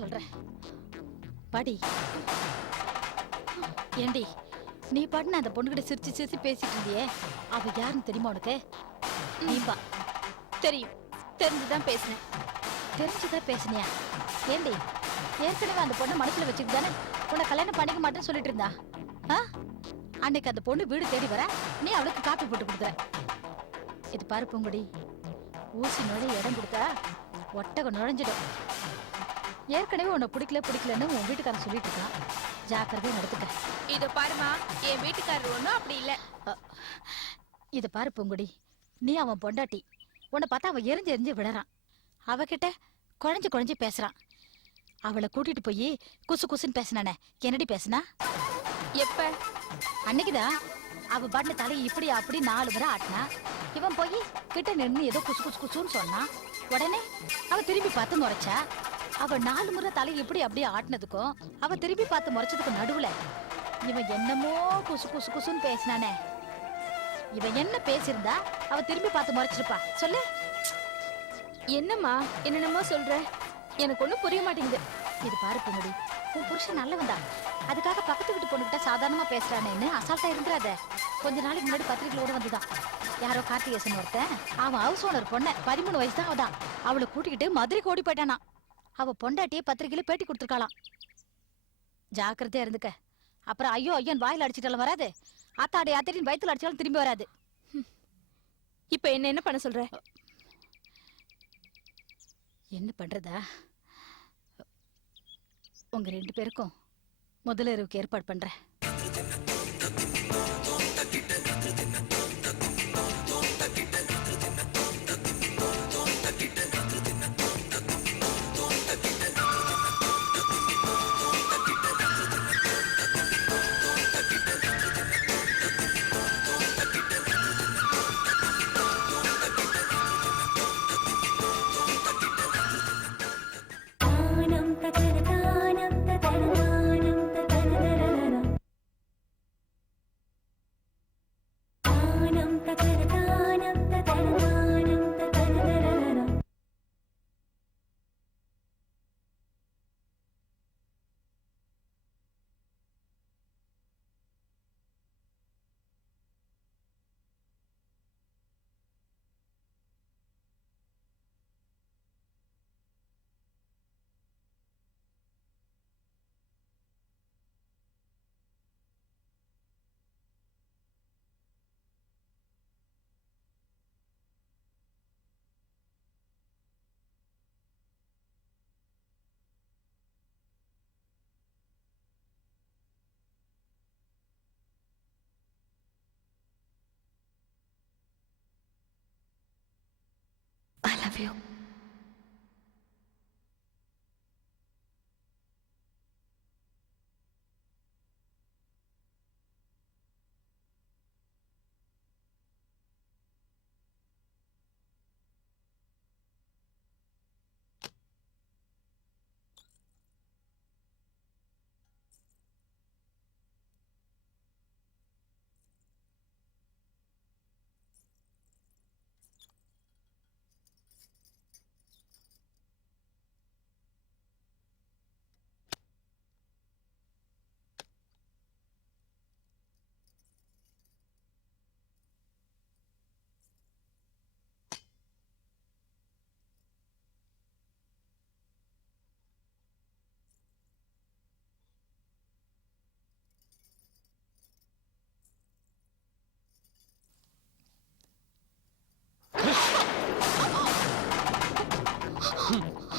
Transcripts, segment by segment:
சொல்றேன் பாடி. ஏண்டி நீ பாட்டுன அந்த பொண்ணுகிட்ட சிரிச்சு சிரிச்சு பேசிட்டு இருந்தியே, அவ யாருன்னு தெரியுமா உனக்கு? நீப்பா. தெரியும், தெரிஞ்சுதான் பேசினேன். தெரிஞ்சுதான் பேசினியா? ஏண்டி ஏற்கனவே அந்த பொண்ணை மனசுல வச்சுட்டு தானே உன்னை கல்யாணம் பண்ணிக்க மாட்டேன்னு சொல்லிட்டு இருந்தா? அன்னைக்கு அந்த பொண்ணு வீடு தேடி வர, நீ அவளுக்கு காப்பி போட்டு கொடுக்குற. இது பாரு பூங்குடி, ஊசி நுழைய இடம் கொடுத்தா ஒட்டகம் நுழைஞ்சிடும். ஏற்கனவே உன்னை பிடிக்கலன்னு உன் வீட்டுக்காரன் சொல்லிட்டு இருக்கான். ஜாக்கிரதையா நடத்துக்க. இத பாருமா, என் வீட்டுக்காரர் ஒண்ணும் அப்படி இல்ல. இத பாரு பூங்குடி, நீ அவன் பொண்டாட்டி. உன்னை பார்த்தா அவன் எரிஞ்சு எரிஞ்சு விடறான். அவகிட்ட குழஞ்சு குழஞ்சு பேசுறான். அவளை கூட்டிட்டு போய் குசு குசுன்னு பேசினானே, என்னடி பேசுனா? எப்ப? அன்னைக்குதான். அவ பாட்டு தலையை இப்படி அப்படி 4 முறை ஆட்டினா. இவன் போய் கிட்ட நின்று ஏதோ குசு குசு குசுன்னு சொன்னான். உடனே அவ திரும்பி பார்த்து முறைச்சா. அவ 4 முறை தலையை இப்படி அப்படியே ஆட்டினதுக்கும் அவ திரும்பி பார்த்து முறைச்சதுக்கும் நடுவுல இவன் என்னமோ குசு குசு குசுன்னு பேசினானே. இவன் என்ன பேசியிருந்தா அவ திரும்பி பார்த்து முறைச்சிருப்பா சொல்லு. என்னம்மா என்னென்னமோ சொல்ற, எனக்கு ஒண்ணும் புரிய மாட்டேங்குது. இது பாரு பொண்ணுடி, உன் புருஷன் நல்லவன்தான். அதுக்காக பக்கத்து வீட்டு பொண்ணுகிட்ட சாதாரணமா பேசுறானேன்னு அசால்ட்டா இருந்துடாத. கொஞ்ச நாளைக்கு முன்னாடி பத்திரிகையோட வந்துதான் யாரோ கார்த்திகேசன் ஒருத்தன். அவன் ஹவுஸ் ஓனர் பொண்ண 13 வயசு தான் அவதான். அவளை கூட்டிக்கிட்டு மதுரைக்கு ஓடி போயிட்டானா. அவ பொண்டாட்டியே பத்திரிகையில பேட்டி கொடுத்துருக்காளாம். ஜாக்கிரதையா இருந்துக்க. அப்புறம் ஐயோ ஐயோன்னு வாயில அடிச்சிட்டாலும் வராது, ஆத்தாடி ஆத்தாடின்னு வயித்துல அடிச்சாலும் திரும்பி வராது. இப்ப என்ன பண்ண சொல்ற? என்ன பண்றதா? உங்க 2 பேருக்கும் முதல்ல இரவுக்கு ஏற்பாடு பண்றேன். I love you.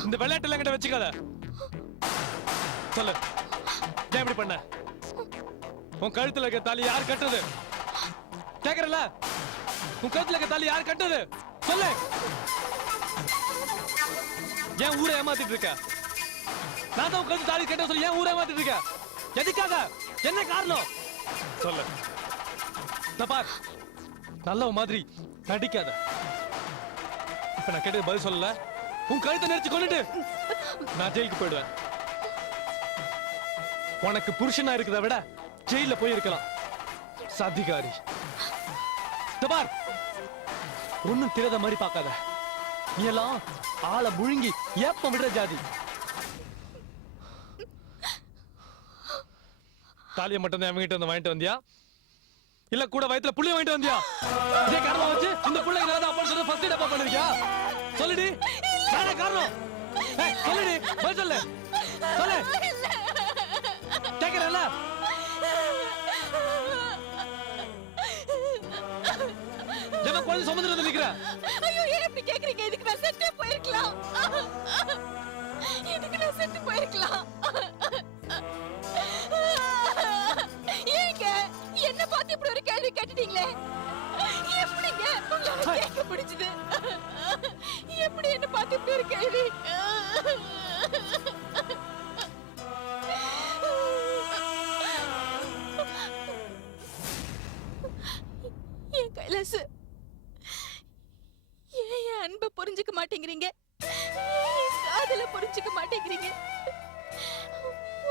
இந்த விளையாட்டு எல்லாம் கிட்ட வச்சுக்காத. சொல்லு, ஏன் இப்படி பண்ண? உன் கழுத்துல இருக்க தாலி யார் கட்டுறது? கேக்குறல, உன் கழுத்துல இருக்க தாலி யார் கட்டுறது? சொல்லு. ஏன் ஊரை ஏமாத்திட்டு இருக்க? நான் தான் உன் கழுத்து தாலி கட்ட சொல்லி ஏன் ஊரை ஏமாத்திட்டு இருக்க? எதுக்காக? என்ன காரணம்? சொல்லு. தபார், நல்ல மாதிரி நடிக்காத. இப்ப நான் கேட்டது பதில் சொல்லல. உன் கழுத்தை நெரிச்சு கொண்டுட்டு நான் ஜெயிலுக்கு போயிடுவேன். உனக்கு புருஷனா இருக்கிறத விட ஜெயில போயிருக்கலாம். சதிகாரி. தபார், ஒன்னும் தெரியாத மாதிரி பார்க்காத. நீ எல்லாம் ஆளை முழுங்கி ஏப்பம் விடுற ஜாதி. தாலியை மட்டும் தான் அவங்ககிட்ட வந்து வாங்கிட்டு வந்தியா இல்ல கூட வயித்துல புள்ளி வாங்கிட்டு வந்தியா இதே காரணமா வச்சு இந்த புள்ளைக்கு நான் அப்பா சொல்ற ஃபர்ஸ்ட் டப்பா பண்ணிருக்கியா சொல்லுடி நானே காரணம் சொல்லுடி பதில் சொல்லு சொல்லு கேக்குறல என்ன குழந்தை சுமந்துட்டு வந்து நிக்கிற ஐயோ ஏன் இப்படி கேக்குறீங்க இதுக்கு நான் செத்தே போயிருக்கலாம் இதுக்கு நான் செத்து போயிருக்கலாம் ஏங்க என்ன பார்த்து இப்படி ஒரு கேள்வி கேட்டுட்டீங்களே எப்படிங்க உங்களால கேட்க முடிஞ்சது எப்படி என்ன பார்த்து இப்படி ஒரு கேள்வி என் கைலாசு ஏன் என் அன்பை புரிஞ்சுக்க மாட்டேங்கிறீங்க என் காதல புரிஞ்சுக்க மாட்டேங்கிறீங்க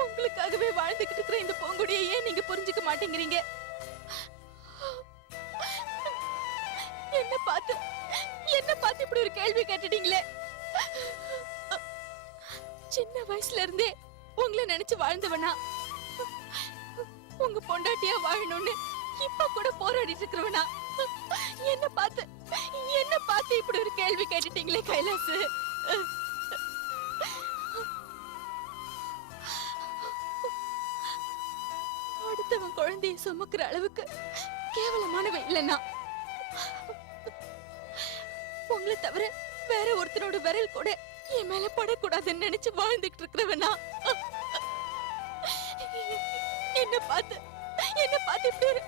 உங்களுக்காகவே வாழ்ந்துகிட்டு இருக்கிற இந்த பூங்குடியை ஏன் நீங்க புரிஞ்சுக்க மாட்டேங்கிறீங்க என்ன பார்த்து இப்படி ஒரு கேள்வி கேட்டுட்டீங்களே சின்ன வயசுல இருந்தே உங்களை நினைச்சு வாழ்ந்தவனா உங்க பொண்டாட்டியா வாழணும்னு இப்ப கூட போராடிட்டு இருக்கிறவனா என்ன பார்த்து இப்படி ஒரு கேள்வி கேட்டுட்டீங்களே கைலாசு அடுத்தவன் குழந்தையை சுமக்கிற அளவுக்கு கேவலமானவ இல்லைன்னா உங்களை தவிர வேற ஒருத்தனோட விரல் கூட என் மேல படக்கூடாதுன்னு நினைச்சு வாழ்ந்துட்டு இருக்கிறவனா என்ன பார்த்து இப்படி ஒரு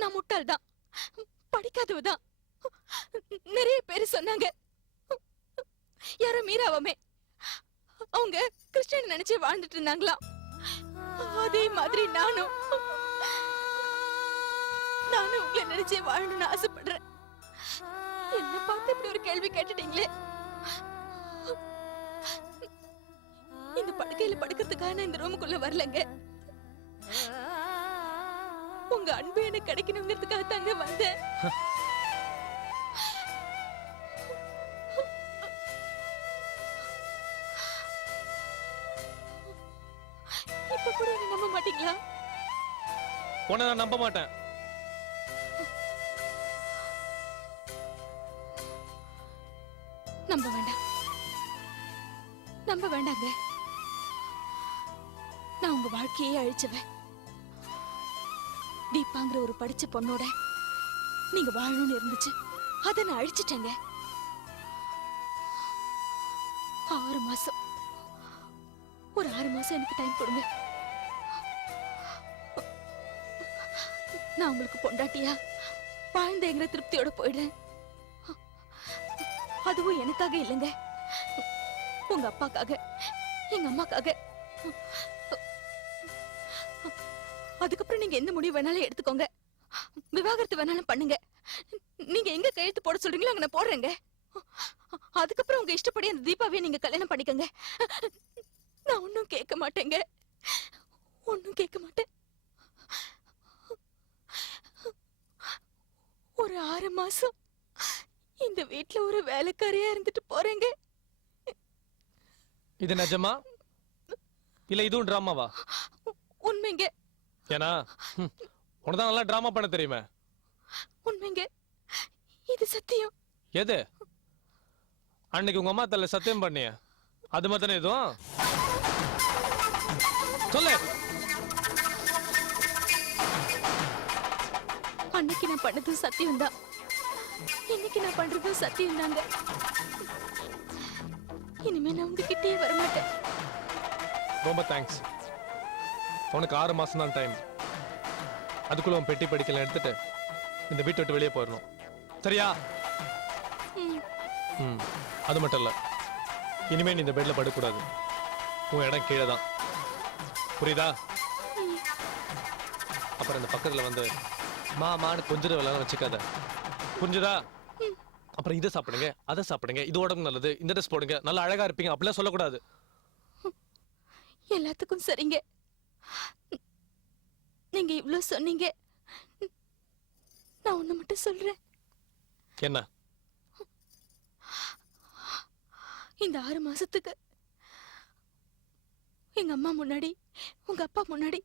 நான் முட்டாள்தான் படிக்காதவதான் நிறைய பேரு சொன்னாங்க யாரோ மீராவமே அவங்க கிறிஸ்டியன் நினைச்சு வாழ்ந்துட்டு இருந்தாங்களாம் அதே மாதிரி நானும் உங்களை நினைச்சே வாழணும்னு ஆசைப்படுறேன் என்ன பார்த்து இப்படி ஒரு கேள்வி கேட்டுட்டீங்களே இந்த படுக்கையில படுக்கிறதுக்காக நான் இந்த ரூமுக்குள்ள வரலங்க உங்க அன்பு எனக்கு கிடைக்கணுங்கிறதுக்காக தாங்க வந்தேன் இப்ப கூட என்ன நம்ப மாட்டீங்களா உன்னை நான் நம்ப மாட்டேன் நம்ப வேண்டாங்க நான் உங்க வாழ்க்கையே அழிச்சவன் தீபாங்கிற ஒரு படிச்ச பொண்ணோட நீங்க வாழணும்னு இருந்துச்சு அதை நான் அழிச்சிட்டேங்க 6 மாசம் ஒரு 6 மாசம் எனக்கு டைம் கொடுங்க நான் உங்களுக்கு பொண்டாட்டியா வாழ்ந்தேங்கிற திருப்தியோட போயிடுறேன் அதுவும் எனக்காக இல்லைங்க உங்க அப்பாக்காக எங்க அம்மாக்காக அதுக்கப்புறம் நீங்க எந்த முடிவு வேணாலும் எடுத்துக்கோங்க விவாகரத்து வேணாலும் பண்ணுங்க நீங்க எங்க கையெழுத்து போட சொல்றீங்களோ அங்க நான் போடுறேங்க அதுக்கப்புறம் உங்க இஷ்டப்படி அந்த தீபாவையை நீங்க கல்யாணம் பண்ணிக்கங்க நான் ஒன்னும் கேட்க மாட்டேங்க ஒன்னும் கேட்க மாட்டேன் ஒரு 6 மாசம் இந்த வீட்ல ஒரு வேலைக்காரியா இருந்துட்டு போறேங்க இது நிஜமா இல்ல இதுவும் டிராமாவா உண்மைங்க ஏனா உனதான் நல்லா டிராமா பண்ண தெரியுமே உண்மைங்க இது சத்தியம் எது அன்னைக்கு உங்க அம்மா தல்ல சத்தியம் பண்ணிய அது மட்டும் இதுவும் சொல்லு அன்னைக்கு நான் பண்ணது சத்தியம் தான் இன்னைக்கு நான் பண்றது சத்தியம் தாங்க இனிமே நான் உங்ககிட்டயே வரமாட்டேன் ரொம்ப தேங்க்ஸ் உனக்கு 6 மாசம் தான் டைம் அதுக்குள்ள உன் பெட்டி படிக்கலாம் எடுத்துட்டு இந்த வீட்டை விட்டு வெளியே போயிடணும் சரியா அது மட்டும் இல்ல இனிமே நீ இந்த பெட்ல படுக்கூடாது உன் இடம் கீழே தான் புரியுதா அப்புறம் இந்த பக்கத்துல வந்து மாமான்னு கொஞ்சம் விளையாட வச்சுக்காத புரிஞ்சுதா அப்புறம் இதை சாப்பிடுங்க அதை சாப்பிடுங்க இது உடம்பு நல்லது இந்த ட்ரெஸ் போடுங்க நல்லா அழகா இருப்பீங்க அப்படிலாம் சொல்லக்கூடாது எல்லாத்துக்கும் சரிங்க நீங்க இவ்வளவு சொன்னீங்க நான் ஒண்ணு மட்டும் சொல்றேன் என்ன இந்த 6 மாசத்துக்கு எங்க அம்மா முன்னாடி உங்க அப்பா முன்னாடி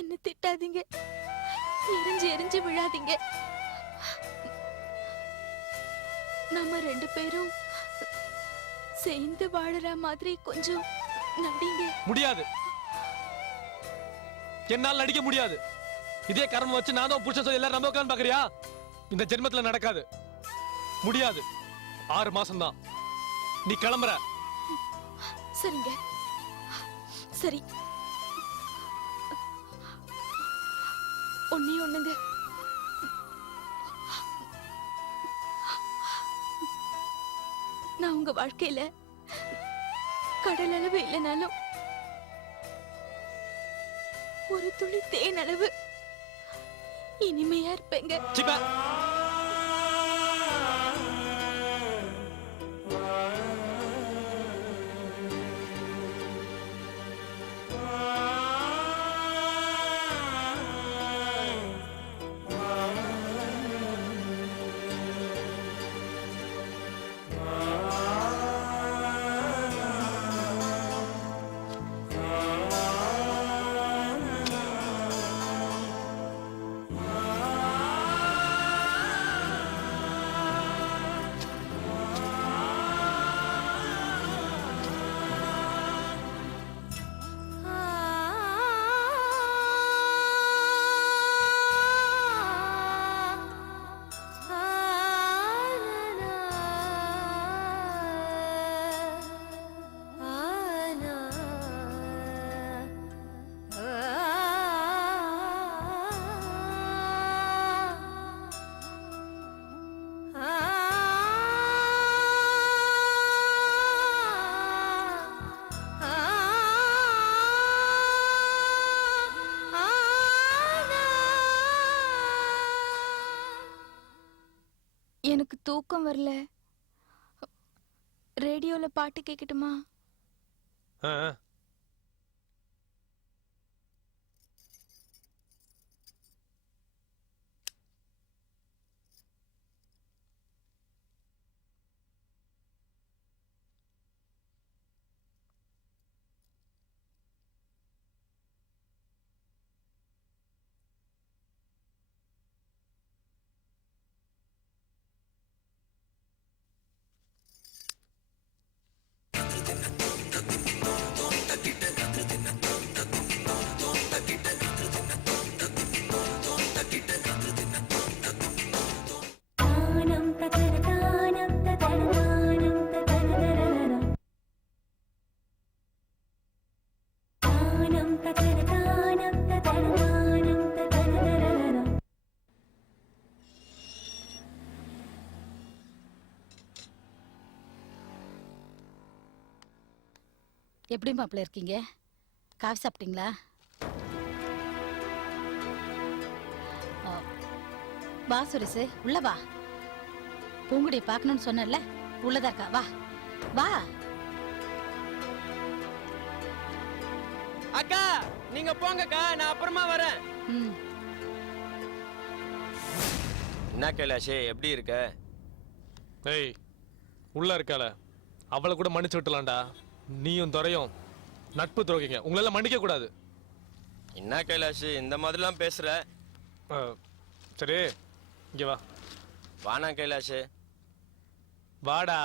என்ன திட்டாதீங்க, எரிஞ்சு எரிஞ்சு விழாதீங்க. நம்ம 2 பேரும் சேர்ந்து வாழற மாதிரி கொஞ்சம் நடிங்க. முடியாது, என்னால் நடிக்க முடியாது. இதே கர்மம் வச்சு நான் தான் புருஷன் சொல்லி எல்லாரும் நம்ப வைக்கலாம்னு பாக்குறியா? இந்த ஜென்மத்துல நடக்காது, முடியாது. 6 மாசம் தான், நீ கிளம்புற. சரிங்க, சரி. ஒண்ணே ஒண்ணுங்க, நான் உங்க வாழ்க்கையில கடல் அளவு இல்லைனாலும் ஒரு துளி தேன் அளவு இனிமையா இருப்பேங்க. சிப்பா, எனக்கு தூக்கம் வரல, ரேடியோல பாட்டு கேட்கட்டுமா? ஆ, ஆ. எப்படி மாப்பிள்ள இருக்கீங்க? காஃபி சாப்பிட்டீங்களா? வா சுரேஷ், உள்ள வா. பூங்குடியை பார்க்கணும்னு சொன்னல, உள்ளதா இருக்கா, வா வா. அக்கா நீங்க போங்கக்கா, நான் அப்புறமா வரேன். ம். என்ன கைலாஷே, எப்படி இருக்க? ஏய், உள்ள இருக்கால, அவளை கூட மன்னிச்சு விட்டலாம்டா. நீயும் துறையும் நட்பு துரோகிங்க, உங்களெல்லாம் மன்னிக்க கூடாது. என்ன கைலாஷ் இந்த மாதிரிலாம் பேசுற? சரி, இங்க வா. வானா கைலாஷ். வாடா.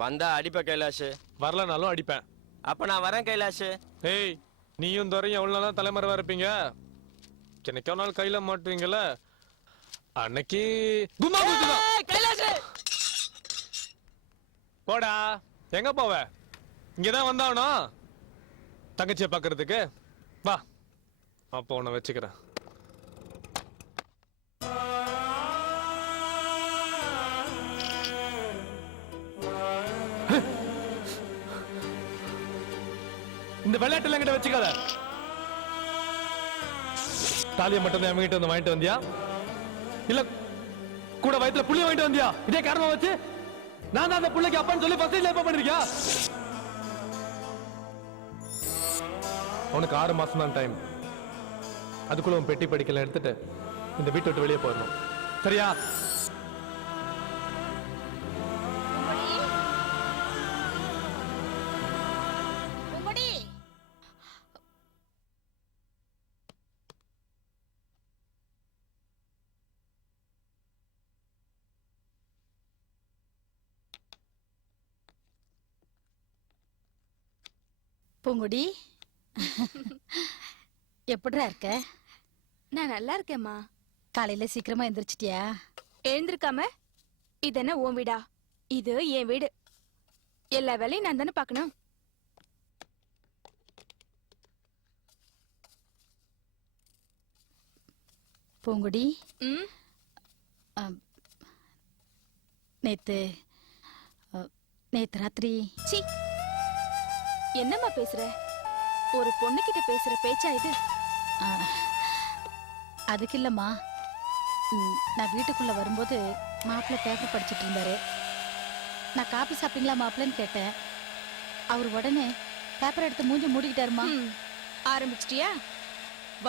வந்தா அடிப்ப கைலாஷ். வரலனாலும் அடிப்பேன். அப்ப நான் வரேன் கைலாஷ். ஏய், நீயும் துறையும் எவ்வளவு நாளா தலைமறைவா இருப்பீங்க? என்னைக்கோ நாள் கையில மாட்டுவீங்கல்ல, அன்னைக்கு கும்மா குத்துதான். கைலாஷ் போடா. எங்க போவ? இங்கதான் வந்தாவனா தங்கச்சியை பாக்குறதுக்கு? வா, அப்போ உன்னை வச்சுக்கிறேன். இந்த விளையாட்டுல என்கிட்ட வச்சுக்காத. தாலியை மட்டும் தான் என்கிட்ட வந்து வாங்கிட்டு வந்தியா, இல்ல கூட வயித்துல புள்ளி வாங்கிட்டு வந்தியா? இதே காரணமா வச்சு நான் தான் அந்த புள்ளைக்கு அப்பான்னு சொல்லி ஃபர்ஸ்ட் லேப்பா பண்ணிருக்கியா? உனக்கு 6 மாசம் தான் டைம். அதுக்குள்ள உன் பெட்டி படிக்கலாம் எடுத்துட்டு இந்த வீட்டை விட்டு வெளியே போயிடணும், சரியா? பூங்குடி எப்படிடா இருக்க? நான் நல்லா இருக்கேம்மா. காலையில சீக்கிரமா எந்திரிச்சிட்டியா? எழுந்திருக்காம இது என்ன உன் வீடா? இது என் வீடு. எல்லா வேலையும் நான் தானே பார்க்கணும். பூங்குடி, ம் நேத்து நேத்து ராத்திரி சி என்னம்மா பேசுற? ஒரு பொண்ணுகிட்ட பேசுற பேச்சா இது? ஆ, அதுக்கு இல்லம்மா. நான் வீட்டுக்குள்ள வரும்போது மாப்பிள்ளை பேப்பர் படிச்சிட்டு இருந்தாரு. நான் காபி சாப்பிட்டீங்களா மாப்பிள்ளைன்னு கேட்டேன். அவர் உடனே பேப்பர் எடுத்து மூஞ்சி மூடிக்கிட்டாருமா. ம், ஆரம்பிச்சிட்டியா?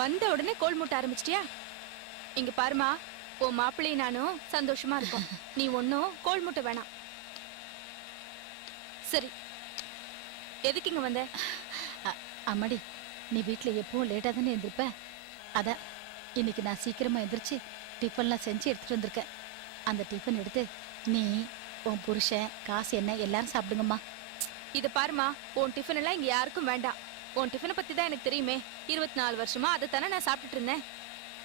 வந்த உடனே கோல் மூட்ட ஆரம்பிச்சிட்டியா? இங்க பாருமா, உன் மாப்பிள்ளையும் நானும் சந்தோஷமா இருக்கோம். நீ ஒன்னும் கோல் மூட்ட வேணாம். சரி, எதுக்கு இங்க வந்த? அம்மாடி, நீ வீட்டுல எப்பவும் லேட்டா தானே எந்திருப்ப. அதான் இன்னைக்கு நான் சீக்கிரமா எந்திரிச்சு டிஃபன்லாம் செஞ்சு எடுத்துட்டு வந்திருக்கேன். அந்த டிஃபன் எடுத்து நீ, உன் புருஷன், காசு என்ன எல்லாரும் சாப்பிடுங்கம்மா. இத பாருமா, உன் டிஃபன் எல்லாம் இங்க யாருக்கும் வேண்டாம். உன் டிஃபனை பத்தி தான் எனக்கு தெரியுமே. 24 வருஷமா அதை தானே நான் சாப்பிட்டுட்டு இருந்தேன்.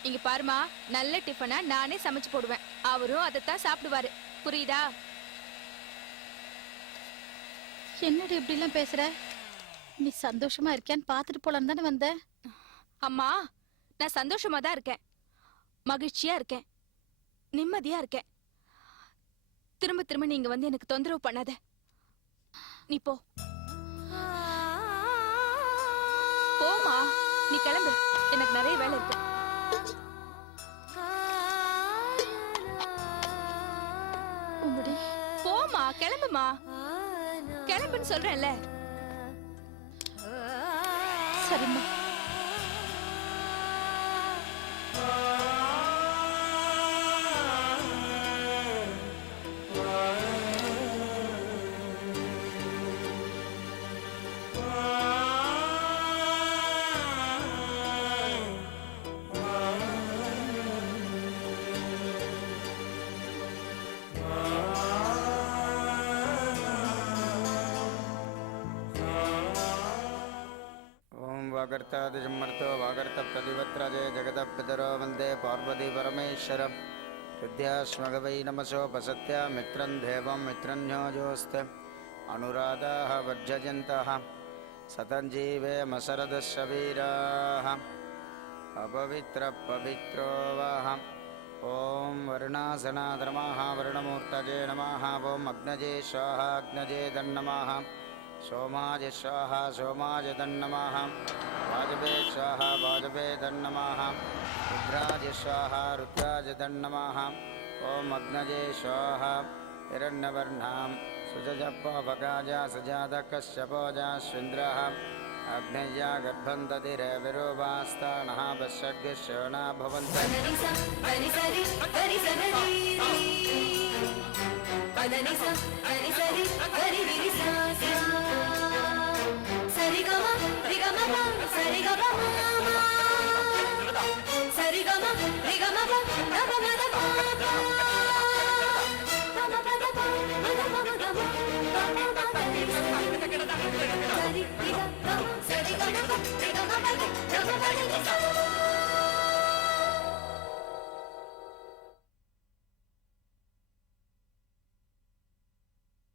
இங்க பாருமா, நல்ல டிஃபனா நானே சமைச்சு போடுவேன். அவரும் அதைத்தான் சாப்பிடுவாரு. புரியுதா? என்னடி இப்படி எல்லாம் பேசுற? நீ சந்தோஷமா இருக்கியான்னு பாத்துட்டு போலான்னு தானே வந்த. அம்மா, நான் சந்தோஷமா தான் இருக்கேன், மகிழ்ச்சியா இருக்கேன், நிம்மதியா இருக்கேன். திரும்ப திரும்ப நீங்க வந்து எனக்கு தொந்தரவு பண்ணாத. நீ போ. போமா, நீ கிளம்பு. எனக்கு நிறைய வேலை இருக்கு. பூங்குடி, போமா, கிளம்புமா. கிளம்புன்னு சொல்றேன்ல. சரிம்மா. वागर्तादिजमर्तो वागर्तप्रतिवत्राजे जगतपितरो वन्दे पार्वती परमेश्वरं हृद्याश्मगवै नमसोपसत्या मित्रं देवं मित्रन्योजोऽस्ते अनुराधाः वर्जयन्तः सतञ्जीवेमशरदशवीराः अपवित्रपवित्रो वाः ॐ वरुणासनाधर्माः वरुणमूर्तये नमः ॐ अग्नजे स्वाहा अग्नजे तन्नमः सोमाज स्वाहा सोमाज तन्नमः वाजपेय स्वाहा वाजपेय तन्नमः रुद्राज स्वाहा रुद्राज तन्नमः ॐ अग्नजे स्वाहा हिरण्यवर्णां सुजजपवगाजा सुजातकश्यपोजाश्विन्द्रः अग्नय्या गर्भं दधिरविरोवास्तानः पश्यग्शोना भवन्तः